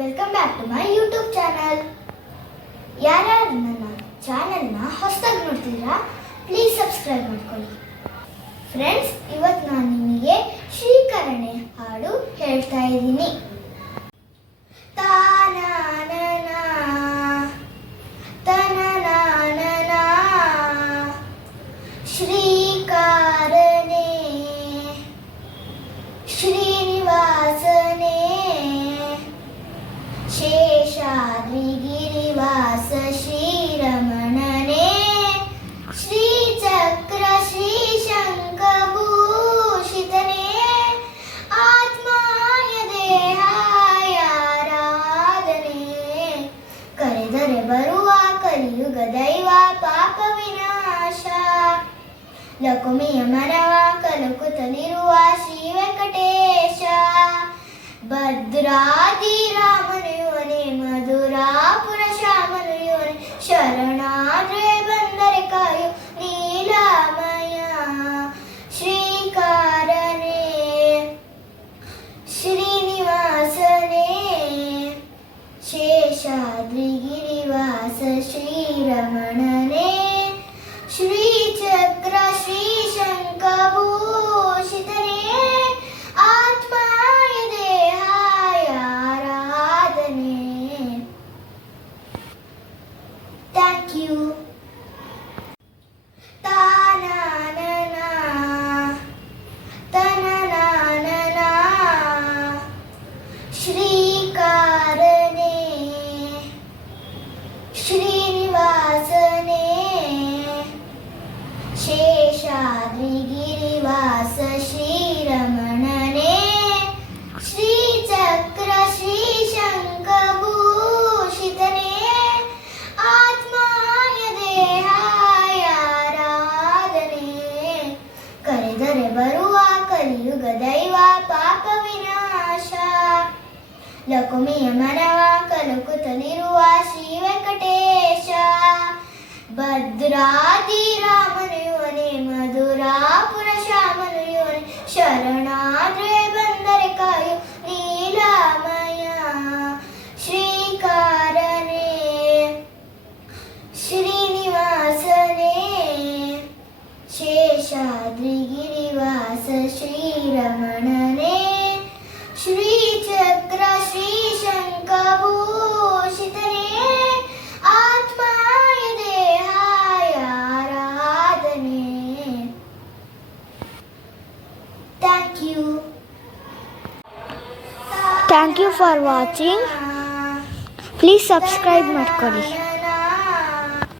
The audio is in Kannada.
Welcome back to my YouTube channel. ಯಾರ್ಯಾರು ನನ್ನ ಚಾನಲ್ನ ಹೊಸದಾಗಿ ನೋಡ್ತಿದ್ದೀರಾ, ಪ್ಲೀಸ್ ಸಬ್ಸ್ಕ್ರೈಬ್ ಮಾಡ್ಕೊಳ್ಳಿ. ಫ್ರೆಂಡ್ಸ್, ಇವತ್ತು ನಾನು ನಿಮಗೆ ಶ್ರೀಕರಣೆ ಹಾಡು ಹೇಳ್ತಾ ಇದ್ದೀನಿ. ಶ್ರೀಕಾರನೆ ಶ್ರೀನಿವಾಸನೆ ಶೇಷಾದ್ರಿ ಗಿರಿವಾಸ ಶ್ರೀರಮಣನೆ ಶ್ರೀಚಕ್ರ ಶ್ರೀಶಂಖಭೂಷಿತನೆ ಆತ್ಮಾಯ ದೇಹಾಯ ಆರಾಧನೆ ಕರೆದರೆ ಬರುವ ಕಲಿಯುಗ ದೈವ ಪಾಪ ವಿನಾಶ ಲಕುಮಿಯ ಮನವ ಕಲಕುತ್ತಲಿರುವ ಶ್ರೀ ವೆಂಕಟೇಶ ಭದ್ರಾದಿ ರಾಮನುಯವನೇ ಮಧುರಾಪುರ ಶ್ಯಾಮನುಯವನೇ ಶರಣಾದ್ರೆ ಬಂದರೆ ಕಾಯು ನೀಲಮಯ ಶ್ರೀಕಾರನೆ ಶ್ರೀನಿವಾಸನೆ ಶೇಷಾದ್ರಿ ಗಿರಿವಾಸ ಶ್ರೀರಮಣನೆ ಶ್ರೀಚಕ್ರ ಶ್ರೀಶಂಖಭೂಷಿತನೆ ಆತ್ಮಾಯ ದೇಹಾಯ ಆರಾಧನೆ. Thank you. ತಾನನನ ತನನನ ಶ್ರೀಕಾರನೆ ಶ್ರೀನಿವಾಸನೆ ಶೇಷಾದ್ರಿ ಗಿರಿವಾಸ ಶ್ರೀರಮಣನೆ ಶ್ರೀಚಕ್ರ ಶ್ರೀಶಂಖಭೂಷಿತನೆ ಆತ್ಮಾಯ ದೇಹಾಯ ಆರಾಧನೆ ಕರೆದರೆ ಬರುವ ಕಲಿಯುಗ ದೈವ ಪಾಪ ವಿನಾಶ ಲಕುಮಿಯ ಮನವ ಕಲಕುತ್ತಲಿರುವ ಶ್ರೀ ವೆಂಕಟೇಶ ಭದ್ರಾದಿ ರಾಮನುಯವನೇ ಮಧುರಾಪುರ ಶ್ಯಾಮನುಯವನೇ ಶರಣಾದ್ರೆ ಬಂದರೆ ಕಾಯು ನೀಲಮಯ ಶ್ರೀಕಾರನೆ ಶ್ರೀನಿವಾಸನೆ ಶೇಷಾದ್ರಿ ಗಿರಿವಾಸ ಶ್ರೀರಮಣನೆ ಶ್ರೀಚಕ್ರ ಶ್ರೀಶಂಖಭೂಷಿತನೆ ಆತ್ಮಾಯ ದೇಹಾಯ ಆರಾಧನೆ. Thank you for watching. Please subscribe ಮಾಡ್ಕೊಳ್ಳಿ.